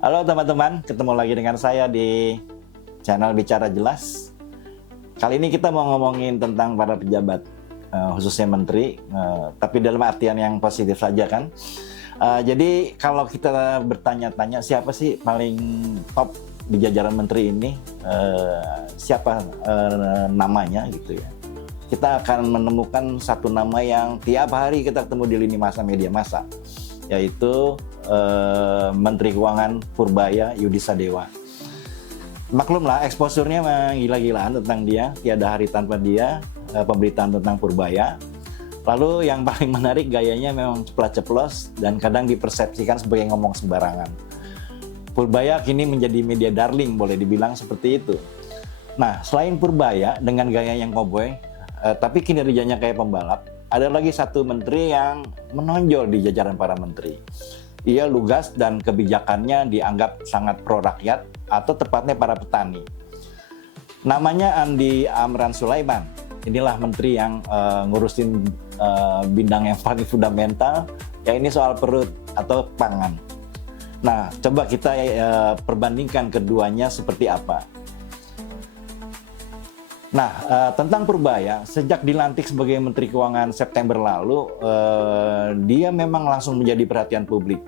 Halo teman-teman, ketemu lagi dengan saya di channel Bicara Jelas. Kali ini kita mau ngomongin tentang para pejabat, khususnya menteri, tapi dalam artian yang positif saja kan. Jadi kalau kita bertanya-tanya siapa sih paling top di jajaran menteri ini, siapa namanya gitu ya. Kita akan menemukan satu nama yang tiap hari kita ketemu di lini masa media massa, yaitu Menteri Keuangan Purbaya Yudi Sadewa. Maklumlah, eksposurnya gila-gilaan tentang dia, tiada hari tanpa dia, pemberitaan tentang Purbaya. Lalu yang paling menarik, gayanya memang ceplas-ceplos dan kadang dipersepsikan sebagai ngomong sembarangan. Purbaya kini menjadi media darling, boleh dibilang seperti itu. Nah, selain Purbaya dengan gaya yang cowboy, tapi kinerjanya kayak pembalap, ada lagi satu menteri yang menonjol di jajaran para menteri. Ia lugas dan kebijakannya dianggap sangat pro rakyat atau tepatnya para petani. Namanya Andi Amran Sulaiman. Inilah menteri yang ngurusin bidang yang paling fundamental, ya ini soal perut atau pangan. Nah, coba kita perbandingkan keduanya seperti apa. Nah, tentang Purbaya, sejak dilantik sebagai Menteri Keuangan September lalu, dia memang langsung menjadi perhatian publik.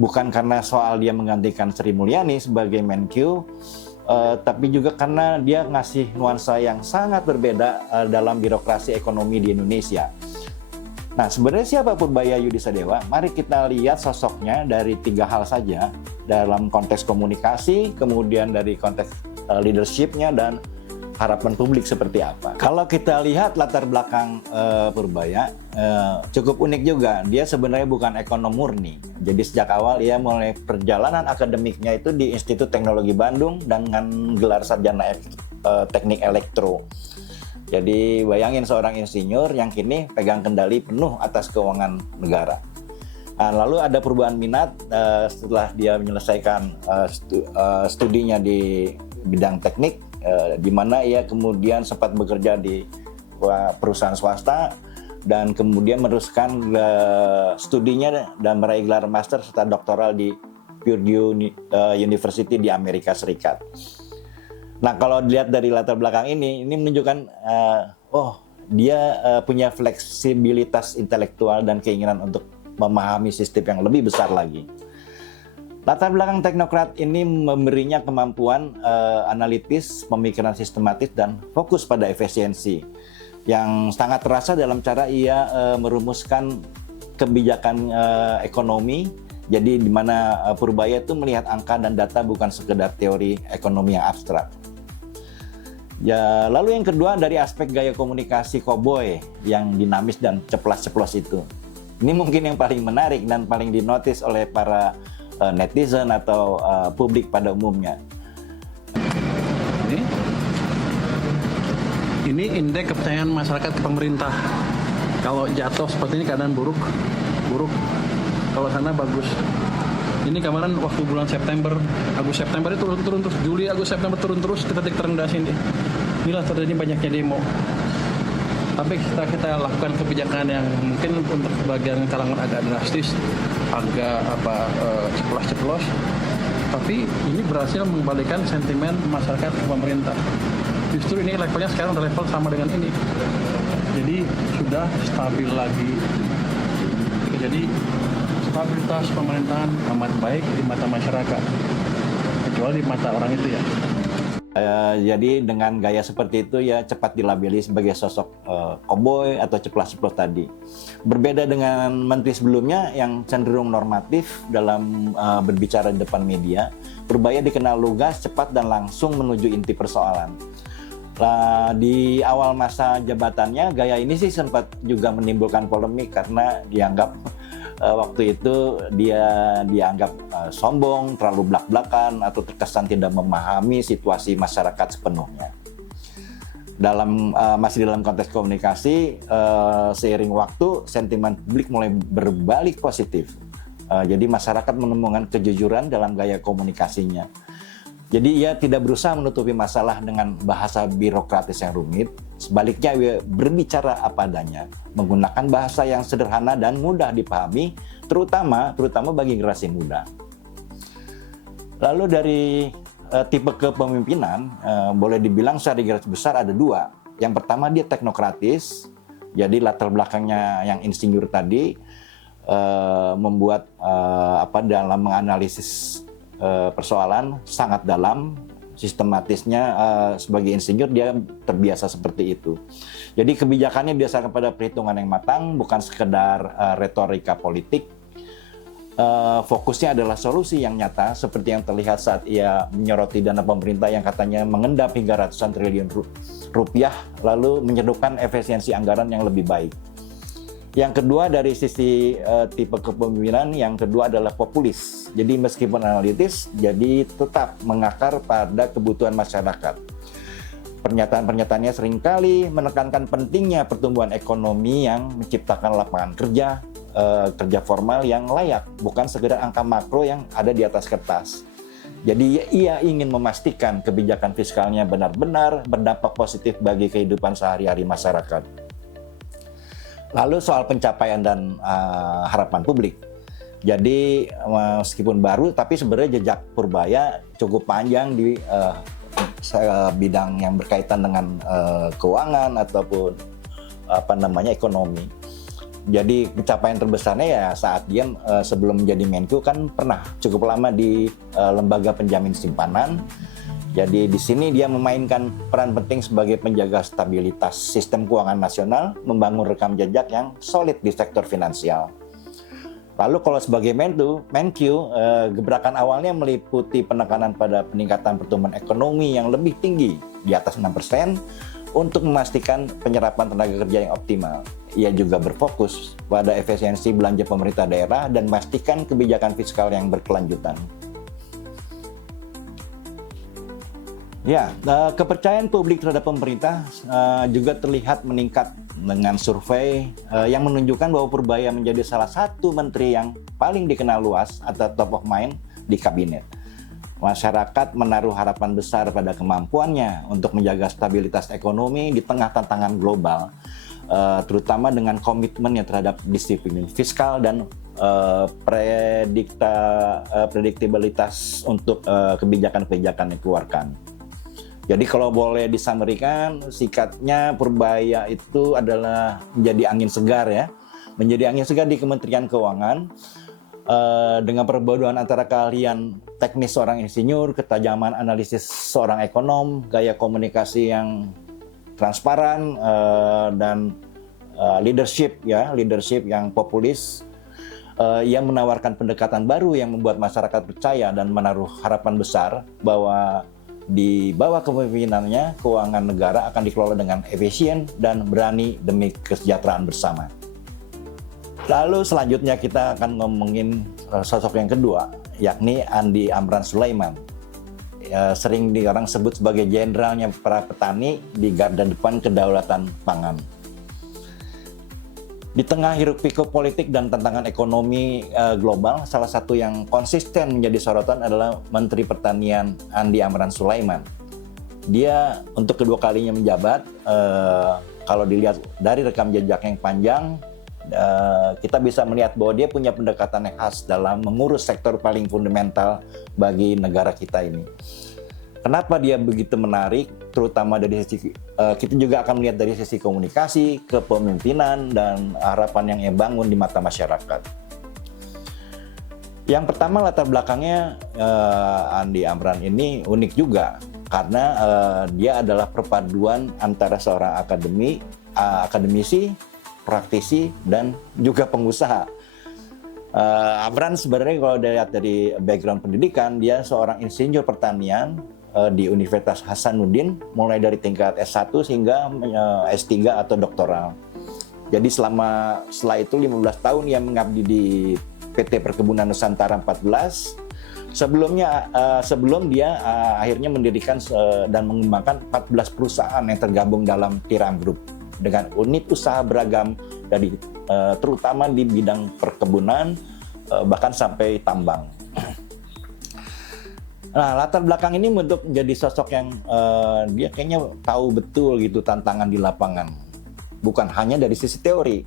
Bukan karena soal dia menggantikan Sri Mulyani sebagai Menkyu, tapi juga karena dia ngasih nuansa yang sangat berbeda dalam birokrasi ekonomi di Indonesia. Nah, sebenarnya siapa Purbaya Yudi Sadewa? Mari kita lihat sosoknya dari 3 hal saja, dalam konteks komunikasi, kemudian dari konteks leadership-nya, dan harapan publik seperti apa. Kalau kita lihat latar belakang Purbaya, cukup unik juga. Dia sebenarnya bukan ekonom murni. Jadi sejak awal ia mulai perjalanan akademiknya itu di Institut Teknologi Bandung dengan gelar sarjana teknik elektro. Jadi bayangin seorang insinyur yang kini pegang kendali penuh atas keuangan negara. Nah, lalu ada perubahan minat setelah dia menyelesaikan studinya di bidang teknik, di mana ia kemudian sempat bekerja di perusahaan swasta dan kemudian meneruskan studinya dan meraih gelar master serta doktoral di Purdue University di Amerika Serikat. Nah, kalau dilihat dari latar belakang ini menunjukkan dia punya fleksibilitas intelektual dan keinginan untuk memahami sistem yang lebih besar lagi. Latar belakang teknokrat ini memberinya kemampuan analitis, pemikiran sistematis, dan fokus pada efisiensi yang sangat terasa dalam cara ia merumuskan kebijakan ekonomi. Jadi di mana Purbaya itu melihat angka dan data bukan sekedar teori ekonomi yang abstrak. Ya, lalu yang kedua dari aspek gaya komunikasi cowboy yang dinamis dan ceplas-ceplos itu. Ini mungkin yang paling menarik dan paling dinotis oleh para netizen atau publik pada umumnya. Ini indeks kepercayaan masyarakat ke pemerintah. Kalau jatuh seperti ini keadaan buruk. Kalau sana bagus. Ini kemarin waktu bulan September, Agustus September itu turun terus, Juli, Agustus September turun terus ke titik terendah sini. Inilah terjadi banyaknya demo. Tapi kita lakukan kebijakan yang mungkin untuk sebagian kalangan agak drastis, agak ceplos-ceplos, tapi ini berhasil mengembalikan sentimen masyarakat ke pemerintah. Justru ini levelnya sekarang udah level sama dengan ini, jadi sudah stabil lagi. Jadi stabilitas pemerintahan amat baik di mata masyarakat, kecuali di mata orang itu ya. Jadi dengan gaya seperti itu ya cepat dilabeli sebagai sosok cowboy atau ceplas-ceplos tadi. Berbeda dengan menteri sebelumnya yang cenderung normatif dalam berbicara di depan media, Purbaya dikenal lugas, cepat, dan langsung menuju inti persoalan. Di awal masa jabatannya, gaya ini sih sempat juga menimbulkan polemik karena dianggap waktu itu dia dianggap sombong, terlalu blak-blakan, atau terkesan tidak memahami situasi masyarakat sepenuhnya. Masih dalam konteks komunikasi, seiring waktu sentimen publik mulai berbalik positif. Jadi masyarakat menemukan kejujuran dalam gaya komunikasinya. Jadi ia tidak berusaha menutupi masalah dengan bahasa birokratis yang rumit. Sebaliknya ia berbicara apa adanya, menggunakan bahasa yang sederhana dan mudah dipahami, terutama bagi generasi muda. Lalu dari tipe kepemimpinan, boleh dibilang secara garis besar ada dua. Yang pertama dia teknokratis, jadi latar belakangnya yang insinyur tadi membuat dalam menganalisis persoalan sangat dalam, sistematisnya sebagai insinyur dia terbiasa seperti itu. Jadi kebijakannya berdasarkan pada perhitungan yang matang, bukan sekedar retorika politik. Fokusnya adalah solusi yang nyata seperti yang terlihat saat ia menyoroti dana pemerintah yang katanya mengendap hingga ratusan triliun rupiah lalu menyedupkan efisiensi anggaran yang lebih baik. Yang kedua dari sisi tipe kepemimpinan, yang kedua adalah populis. Jadi meskipun analitis, jadi tetap mengakar pada kebutuhan masyarakat. Pernyataan-pernyataannya seringkali menekankan pentingnya pertumbuhan ekonomi yang menciptakan lapangan kerja, kerja formal yang layak, bukan sekedar angka makro yang ada di atas kertas. Jadi ia ingin memastikan kebijakan fiskalnya benar-benar berdampak positif bagi kehidupan sehari-hari masyarakat. Lalu soal pencapaian dan harapan publik. Jadi meskipun baru, tapi sebenarnya jejak Purbaya cukup panjang di bidang yang berkaitan dengan keuangan ataupun ekonomi. Jadi pencapaian terbesarnya ya saat dia sebelum menjadi Menko kan pernah cukup lama di lembaga penjamin simpanan. Jadi di sini dia memainkan peran penting sebagai penjaga stabilitas sistem keuangan nasional, membangun rekam jejak yang solid di sektor finansial. Lalu kalau sebagai Menko, gebrakan awalnya meliputi penekanan pada peningkatan pertumbuhan ekonomi yang lebih tinggi di atas 6% untuk memastikan penyerapan tenaga kerja yang optimal. Ia juga berfokus pada efisiensi belanja pemerintah daerah dan memastikan kebijakan fiskal yang berkelanjutan. Ya, kepercayaan publik terhadap pemerintah juga terlihat meningkat dengan survei yang menunjukkan bahwa Purbaya menjadi salah satu menteri yang paling dikenal luas atau top of mind di kabinet. Masyarakat menaruh harapan besar pada kemampuannya untuk menjaga stabilitas ekonomi di tengah tantangan global, terutama dengan komitmennya terhadap disiplin fiskal dan prediktabilitas untuk kebijakan-kebijakan yang dikeluarkan. Jadi kalau boleh disamerikan, sikapnya Purbaya itu adalah menjadi angin segar ya, menjadi angin segar di Kementerian Keuangan. Dengan perpaduan antara keahlian teknis seorang insinyur, ketajaman analisis seorang ekonom, gaya komunikasi yang transparan, dan leadership yang populis, yang menawarkan pendekatan baru yang membuat masyarakat percaya dan menaruh harapan besar bahwa di bawah kepemimpinannya keuangan negara akan dikelola dengan efisien dan berani demi kesejahteraan bersama. Lalu selanjutnya kita akan ngomongin sosok yang kedua, yakni Andi Amran Sulaiman. Sering orang sebut sebagai jenderalnya para petani di garda depan kedaulatan pangan. Di tengah hiruk-pikuk politik dan tantangan ekonomi global, salah satu yang konsisten menjadi sorotan adalah Menteri Pertanian Andi Amran Sulaiman. Dia untuk kedua kalinya menjabat, kalau dilihat dari rekam jejak yang panjang, kita bisa melihat bahwa dia punya pendekatan yang khas dalam mengurus sektor paling fundamental bagi negara kita ini. Kenapa dia begitu menarik, terutama dari sisi, kita juga akan melihat dari sisi komunikasi, kepemimpinan, dan harapan yang ia bangun di mata masyarakat. Yang pertama, latar belakangnya Andi Amran ini unik juga, karena dia adalah perpaduan antara seorang akademisi, praktisi, dan juga pengusaha. Amran sebenarnya kalau dilihat dari background pendidikan, dia seorang insinyur pertanian di Universitas Hasanuddin, mulai dari tingkat S1 hingga S3 atau doktoral. Jadi setelah itu 15 tahun ia mengabdi di PT Perkebunan Nusantara 14. Sebelum dia akhirnya mendirikan dan mengembangkan 14 perusahaan yang tergabung dalam Tiram Group dengan unit usaha beragam dari terutama di bidang perkebunan bahkan sampai tambang. Nah, latar belakang ini untuk menjadi sosok yang dia kayaknya tahu betul gitu tantangan di lapangan. Bukan hanya dari sisi teori.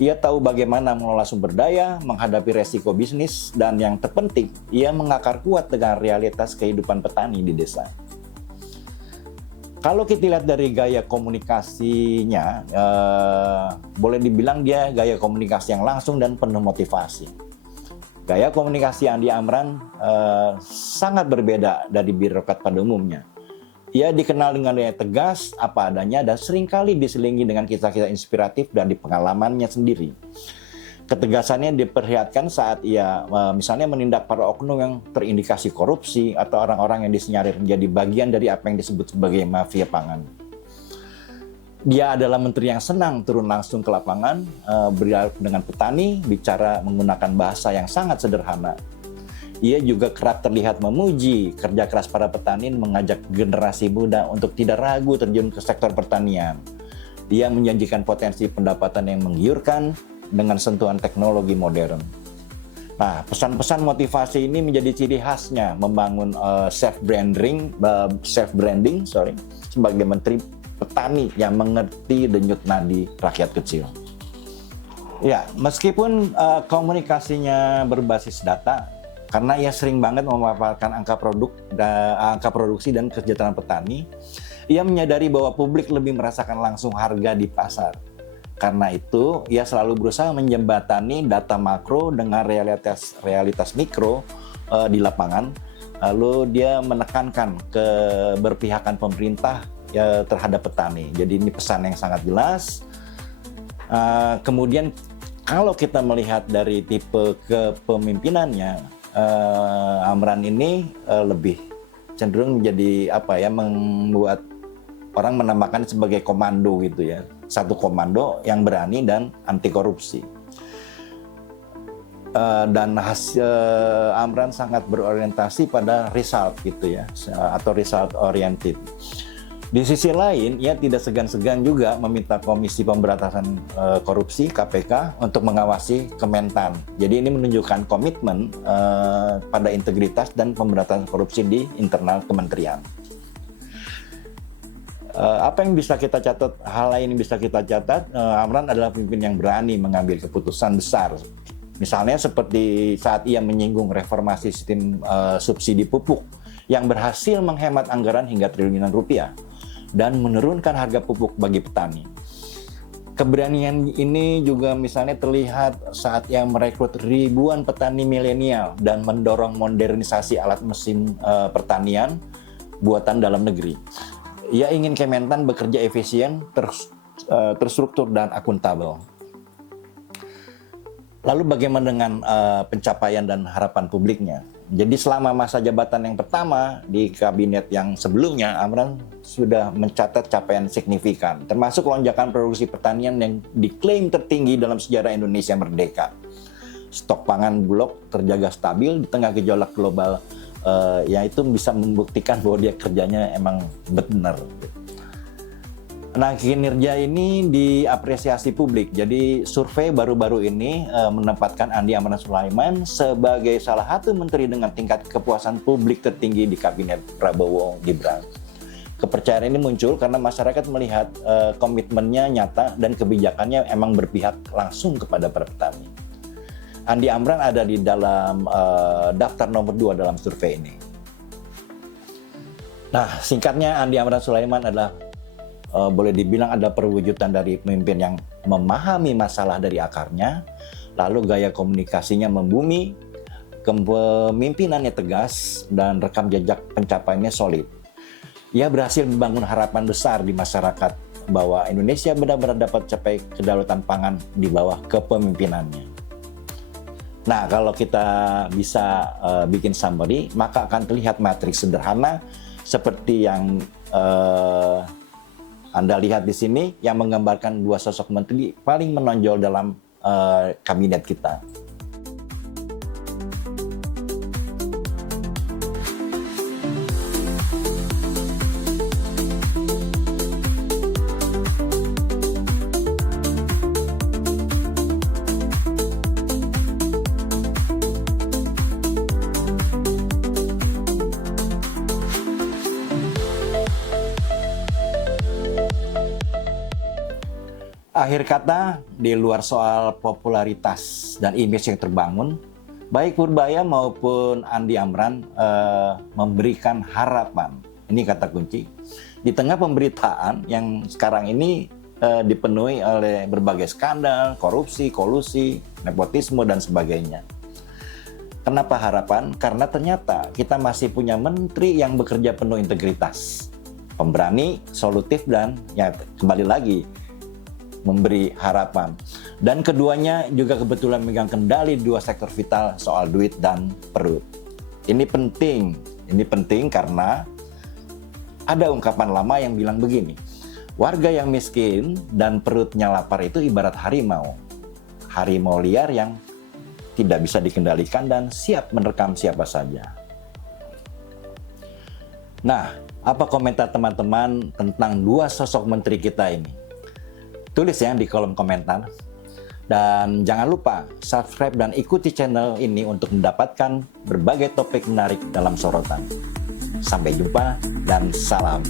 Ia tahu bagaimana mengelola sumber daya, menghadapi resiko bisnis, dan yang terpenting, ia mengakar kuat dengan realitas kehidupan petani di desa. Kalau kita lihat dari gaya komunikasinya, boleh dibilang dia gaya komunikasi yang langsung dan penuh motivasi. Gaya komunikasi Andi Amran sangat berbeda dari birokrat pada umumnya. Ia dikenal dengan gaya tegas, apa adanya, dan seringkali diselingi dengan kisah-kisah inspiratif dari pengalamannya sendiri. Ketegasannya diperlihatkan saat ia misalnya menindak para oknum yang terindikasi korupsi atau orang-orang yang disinyalir menjadi bagian dari apa yang disebut sebagai mafia pangan. Dia adalah menteri yang senang turun langsung ke lapangan, berdialog dengan petani, bicara menggunakan bahasa yang sangat sederhana. Ia juga kerap terlihat memuji kerja keras para petani dan mengajak generasi muda untuk tidak ragu terjun ke sektor pertanian. Dia menjanjikan potensi pendapatan yang menggiurkan dengan sentuhan teknologi modern. Nah, pesan-pesan motivasi ini menjadi ciri khasnya membangun self-branding sebagai menteri petani yang mengerti denyut nadi rakyat kecil. Ya, meskipun komunikasinya berbasis data, karena ia sering banget memaparkan angka produksi dan kesejahteraan petani, ia menyadari bahwa publik lebih merasakan langsung harga di pasar. Karena itu, ia selalu berusaha menjembatani data makro dengan realitas mikro di lapangan. Lalu dia menekankan keberpihakan pemerintah terhadap petani. Jadi ini pesan yang sangat jelas. Kemudian kalau kita melihat dari tipe kepemimpinannya, Amran ini lebih cenderung menjadi membuat orang menamakan sebagai komando gitu ya, satu komando yang berani dan anti korupsi. Dan Amran sangat berorientasi pada result gitu ya, atau result oriented. Di sisi lain, ia tidak segan-segan juga meminta Komisi Pemberantasan Korupsi (KPK) untuk mengawasi Kementan. Jadi ini menunjukkan komitmen pada integritas dan pemberantasan korupsi di internal kementerian. Apa yang bisa kita catat? Hal lain yang bisa kita catat, Amran adalah pemimpin yang berani mengambil keputusan besar. Misalnya seperti saat ia menyinggung reformasi sistem subsidi pupuk yang berhasil menghemat anggaran hingga triliunan rupiah dan menurunkan harga pupuk bagi petani. Keberanian ini juga misalnya terlihat saat ia merekrut ribuan petani milenial dan mendorong modernisasi alat mesin pertanian buatan dalam negeri. Ia ingin Kementan bekerja efisien, terstruktur, dan akuntabel. Lalu bagaimana dengan pencapaian dan harapan publiknya? Jadi selama masa jabatan yang pertama di kabinet yang sebelumnya, Amran sudah mencatat capaian signifikan, termasuk lonjakan produksi pertanian yang diklaim tertinggi dalam sejarah Indonesia merdeka. Stok pangan Bulog terjaga stabil di tengah gejolak global, yaitu bisa membuktikan bahwa dia kerjanya emang benar. Nah, kinerja ini diapresiasi publik. Jadi survei baru-baru ini menempatkan Andi Amran Sulaiman sebagai salah satu menteri dengan tingkat kepuasan publik tertinggi di kabinet Prabowo Gibran. Kepercayaan ini muncul karena masyarakat melihat komitmennya nyata dan kebijakannya emang berpihak langsung kepada para petani. Andi Amran ada di dalam daftar nomor 2 dalam survei ini. Nah, singkatnya Andi Amran Sulaiman adalah boleh dibilang ada perwujudan dari pemimpin yang memahami masalah dari akarnya, lalu gaya komunikasinya membumi, kepemimpinannya tegas, dan rekam jejak pencapaiannya solid. Ia berhasil membangun harapan besar di masyarakat bahwa Indonesia benar-benar dapat capai kedaulatan pangan di bawah kepemimpinannya. Nah, kalau kita bisa bikin summary, maka akan terlihat matriks sederhana seperti yang Anda lihat di sini yang menggambarkan dua sosok menteri paling menonjol dalam kabinet kita. akhir kata, di luar soal popularitas dan image yang terbangun, baik Purbaya maupun Andi Amran memberikan harapan. Ini kata kunci. Di tengah pemberitaan yang sekarang ini dipenuhi oleh berbagai skandal, korupsi, kolusi, nepotisme, dan sebagainya. Kenapa harapan? Karena ternyata kita masih punya menteri yang bekerja penuh integritas, pemberani, solutif, dan ya kembali lagi memberi harapan. Dan keduanya juga kebetulan megang kendali dua sektor vital soal duit dan perut. Ini penting karena ada ungkapan lama yang bilang begini, warga yang miskin dan perutnya lapar itu ibarat harimau. Harimau liar yang tidak bisa dikendalikan dan siap menerkam siapa saja. Nah, apa komentar teman-teman tentang dua sosok menteri kita ini? Tulis ya di kolom komentar. Dan jangan lupa subscribe dan ikuti channel ini untuk mendapatkan berbagai topik menarik dalam sorotan. Sampai jumpa dan salam.